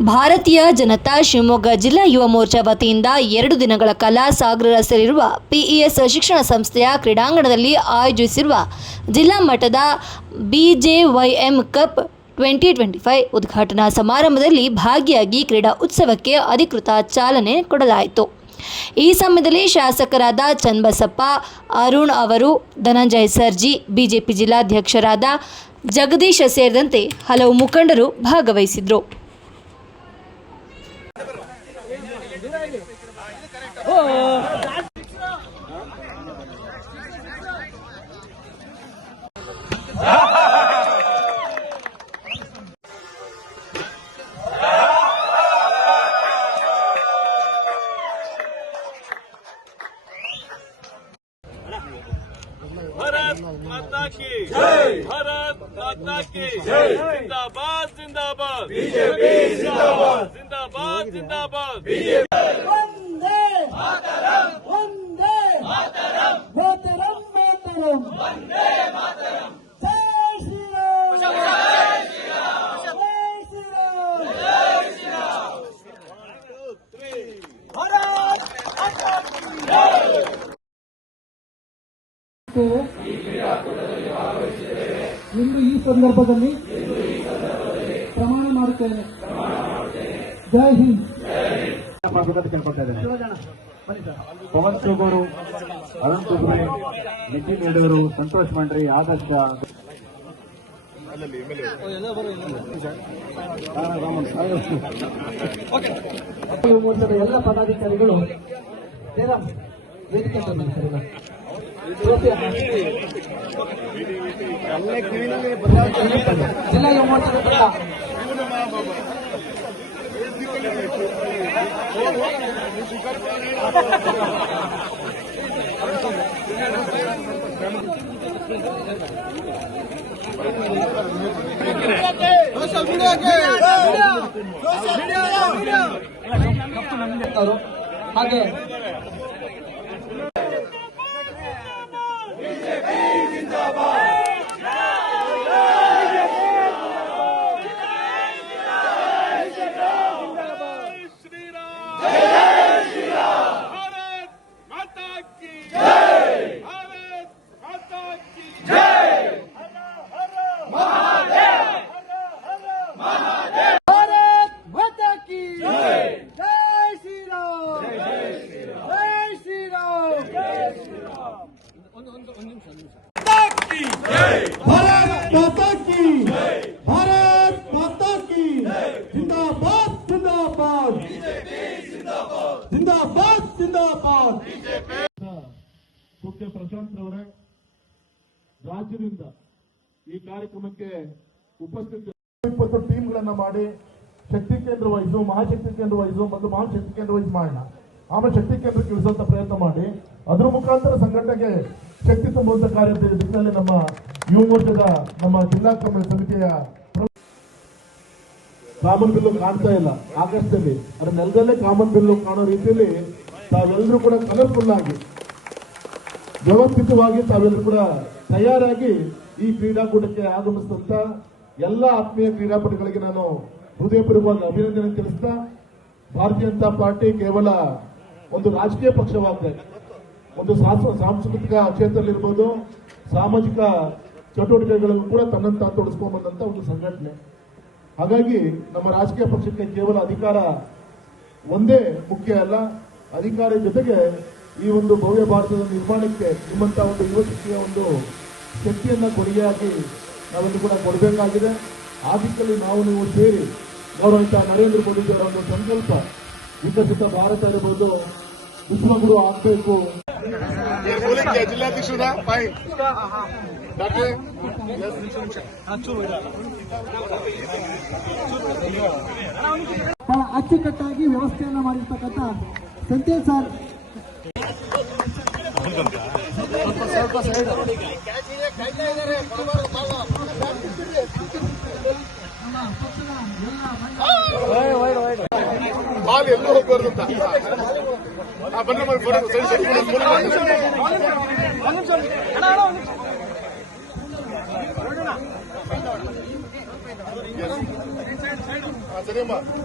ಭಾರತೀಯ ಜನತಾ ಶಿವಮೊಗ್ಗ ಜಿಲ್ಲಾ ಯುವ ಮೋರ್ಚಾ ವತಿಯಿಂದ ಎರಡು ದಿನಗಳ ಕಾಲ ಸಾಗರ ಸೇರಿರುವ ಪಿಇಎಸ್ ಶಿಕ್ಷಣ ಸಂಸ್ಥೆಯ ಕ್ರೀಡಾಂಗಣದಲ್ಲಿ ಆಯೋಜಿಸಿರುವ ಜಿಲ್ಲಾ ಮಟ್ಟದ BJYM cup twenty twenty five ಉದ್ಘಾಟನಾ ಸಮಾರಂಭದಲ್ಲಿ ಭಾಗಿಯಾಗಿ ಕ್ರೀಡಾ ಉತ್ಸವಕ್ಕೆ ಅಧಿಕೃತ ಚಾಲನೆ ಕೊಡಲಾಯಿತು. ಈ ಸಮಯದಲ್ಲಿ ಶಾಸಕರಾದ ಚನ್ನಬಸಪ್ಪ, ಅರುಣ್ ಅವರು, ಧನಂಜಯ ಸರ್ಜಿ, ಬಿಜೆಪಿ ಜಿಲ್ಲಾಧ್ಯಕ್ಷರಾದ ಜಗದೀಶ ಸೇರಿದಂತೆ ಹಲವು ಮುಖಂಡರು ಭಾಗವಹಿಸಿದ್ರು. भारत माता की जय भारत माता की जय जिंदाबाद जिंदाबाद बीजेपी जिंदाबाद जिंदाबाद जिंदाबाद वन्दे ಇಂದು ಈ ಸಂದರ್ಭದಲ್ಲಿ ಪ್ರಮಾಣ ಮಾಡುತ್ತೇನೆ. ಜೈ ಹಿಂದ್. ಮಾಡ್ಬೇಕಂತ ಕೇಳ್ಕೊಳ್ತಾ ಇದ್ದೇನೆ ಪವನ್ ಚೋಗೂರು ಅರುಣ್ ಕುಬ್ರೆ ನಿತಿನ್ ಯಡೂರು ಸಂತೋಷ್ ಮಂಡ್ರಿ ಆದರ್ಶ. ಎಲ್ಲ ಪದಾಧಿಕಾರಿಗಳು ವೇದಿಕೆ ಬನ್ನಿ ಸರ್ ಈಗ. ಜ್ಯೋತಿ ಅಮ್ಮ. ಜಿಲ್ಲಾ ಯುವ ಮೋರ್ಚಾದ ಪುಟ. ಅವರು ಹಾಗೆ भारत माता की भारत माता की जिंदाबाद जिंदाबाद जिंदाबाद जिंदाबाद ಮುಖ್ಯ ಪ್ರಶಾಂತ್ ರವರೇ ರಾಜ್ಯದಿಂದ ಈ ಕಾರ್ಯಕ್ರಮಕ್ಕೆ ಉಪಸ್ಥಿತ ಇಪ್ಪತ್ತು ಟೀಮ್ಗಳನ್ನ ಮಾಡಿ ಶಕ್ತಿ ಕೇಂದ್ರ ವಹಿಸು ಮಹಾಶಕ್ತಿ ಕೇಂದ್ರ ವಹಿಸು ಮತ್ತು ಮಹಾಶಕ್ತಿ ಕೇಂದ್ರ ವಹಿಸಿ ಮಾಡೋಣ ಆಮೇಲೆ ಶಕ್ತಿ ಕೇಂದ್ರಕ್ಕೆ ಇಳಿಸುವಂತ ಪ್ರಯತ್ನ ಮಾಡಿ ಅದ್ರ ಮುಖಾಂತರ ಸಂಘಟನೆಗೆ ಶಕ್ತಿ ತುಂಬುವಂತ ಕಾರ್ಯದಲ್ಲಿ ನಮ್ಮ ಯುವ ನಮ್ಮ ಜಿಲ್ಲಾ ಕ್ರಮ ಸಮಿತಿಯ ಕಾಮನ್ ಬಿಲ್ಲು ಕಾಣ್ತಾ ಇಲ್ಲ. ಆಕಾಶದಲ್ಲಿ ಅದ್ರ ನೆಲದಲ್ಲೇ ಕಾಮನ್ ಬಿಲ್ಲು ಕಾಣೋ ರೀತಿಯಲ್ಲಿ ತಾವೆಲ್ಲರೂ ಕೂಡ ಕಲರ್ಫುಲ್ ಆಗಿ, ವ್ಯವಸ್ಥಿತವಾಗಿ ತಾವೆಲ್ಲರೂ ಕೂಡ ತಯಾರಾಗಿ ಈ ಕ್ರೀಡಾಕೂಟಕ್ಕೆ ಆಗಮಿಸಿದಂತ ಎಲ್ಲ ಆತ್ಮೀಯ ಕ್ರೀಡಾಪಟುಗಳಿಗೆ ನಾನು ಹೃದಯಪೂರ್ವಕವಾಗಿ ಅಭಿನಂದನೆ ತಿಳಿಸ್ತಾ, ಭಾರತೀಯ ಜನತಾ ಪಾರ್ಟಿ ಕೇವಲ ಒಂದು ರಾಜಕೀಯ ಪಕ್ಷವಾಗಿದೆ. ಒಂದು ಸಾಂಸ್- ಸಾಂಸ್ಕೃತಿಕ ಕ್ಷೇತ್ರದಲ್ಲಿರ್ಬೋದು, ಸಾಮಾಜಿಕ ಚಟುವಟಿಕೆಗಳನ್ನು ಕೂಡ ತನ್ನಂತ ತೊಡಸ್ಕೊಂಡ್ ಬಂದಂತ ಒಂದು ಸಂಘಟನೆ. ಹಾಗಾಗಿ ನಮ್ಮ ರಾಜಕೀಯ ಪಕ್ಷಕ್ಕೆ ಕೇವಲ ಅಧಿಕಾರ ಒಂದೇ ಮುಖ್ಯ ಅಲ್ಲ, ಅಧಿಕಾರ ಜೊತೆಗೆ ಈ ಒಂದು ಭವ್ಯ ಭಾರತದ ನಿರ್ಮಾಣಕ್ಕೆ ನಿಮ್ಮಂತ ಒಂದು ಯುವ ಶಕ್ತಿಯ ಒಂದು ಶಕ್ತಿಯನ್ನ ಕೊಡುಗೆಯಾಗಿ ನಾವೆಲ್ಲರೂ ಕೂಡ ಕೊಡಬೇಕಾಗಿದೆ. ಆ ನಾವು ನೀವು ಸೇರಿ ಗೌರವಿತ ನರೇಂದ್ರ ಮೋದಿಜಿಯವರ ಒಂದು ಸಂಕಲ್ಪ ವಿಕಸಿತ ಭಾರತ ಇರಬಹುದು ವಿಶ್ವಗುರು ಆಗಬೇಕು. ಜಿಲ್ಲಾಧ್ಯಕ್ಷರ ಫೈನ್ ಬಹಳ ಅಚ್ಚುಕಟ್ಟಾಗಿ ವ್ಯವಸ್ಥೆಯನ್ನ ಮಾಡಿರ್ತಕ್ಕಂಥ ಸಂತೇಶ್ ಸರ್ ಬಾಲ್ ಎಲ್ಲೂ ಹೋಗ್ಬಾರ್ದು ಅಂತ ಆ, ಬನ್ನಿ ಬನ್ನಿ, ಬನ್ನಿ, ಸರಿ, ಸರಿ, ಬನ್ನಿ, ಬನ್ನಿ. ಸರಿಯಮ್ಮ ಅಯ್ಯಪ್ಪ